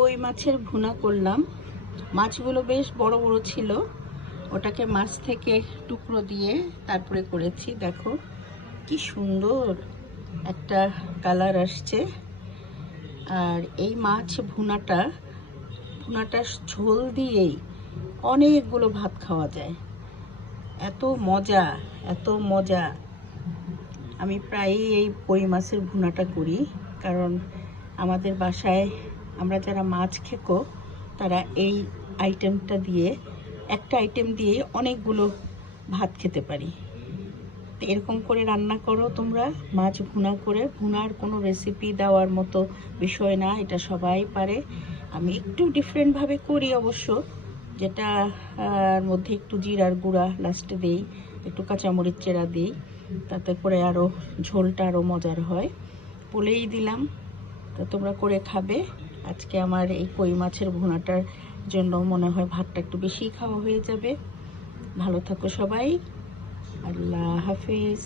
কই মাছের ভুনা করলাম। মাছগুলো বেশ বড় বড় ছিল, ওটাকে মাছ থেকে টুকরো দিয়ে তারপরে করেছি। দেখো কি সুন্দর একটা কালার আসছে। আর এই মাছ ভুনাটা ঝোল দিয়েই অনেকগুলো ভাত খাওয়া যায়। এত মজা, এত মজা। আমি প্রায়ই এই কই মাছের ভুনাটা করি, কারণ আমাদের বাসায় আমরা যারা মাছ খেকো তারা এই আইটেমটা দিয়ে, একটা আইটেম দিয়ে অনেকগুলো ভাত খেতে পারি। তো এরকম করে রান্না করো তোমরা, মাছ ভুনা করে। ভুনার কোনো রেসিপি দেওয়ার মতো বিষয় না, এটা সবাই পারে। আমি একটু ডিফারেন্টভাবে করি অবশ্য, যেটা মধ্যে একটু জিরার গুঁড়া লাস্টে দিই, একটু কাঁচামরিচ চেরা দিই, তাতে করে আরও ঝোলটা আরও মজার হয়। বলেই দিলাম, তো তোমরা করে খাবে। আজকে আমার এই কই মাছের ভুনাটার জন্য মনে হয় ভাতটা একটু বেশি খাওয়া হয়ে যাবে। ভালো থাকো সবাই, আল্লাহ হাফিজ।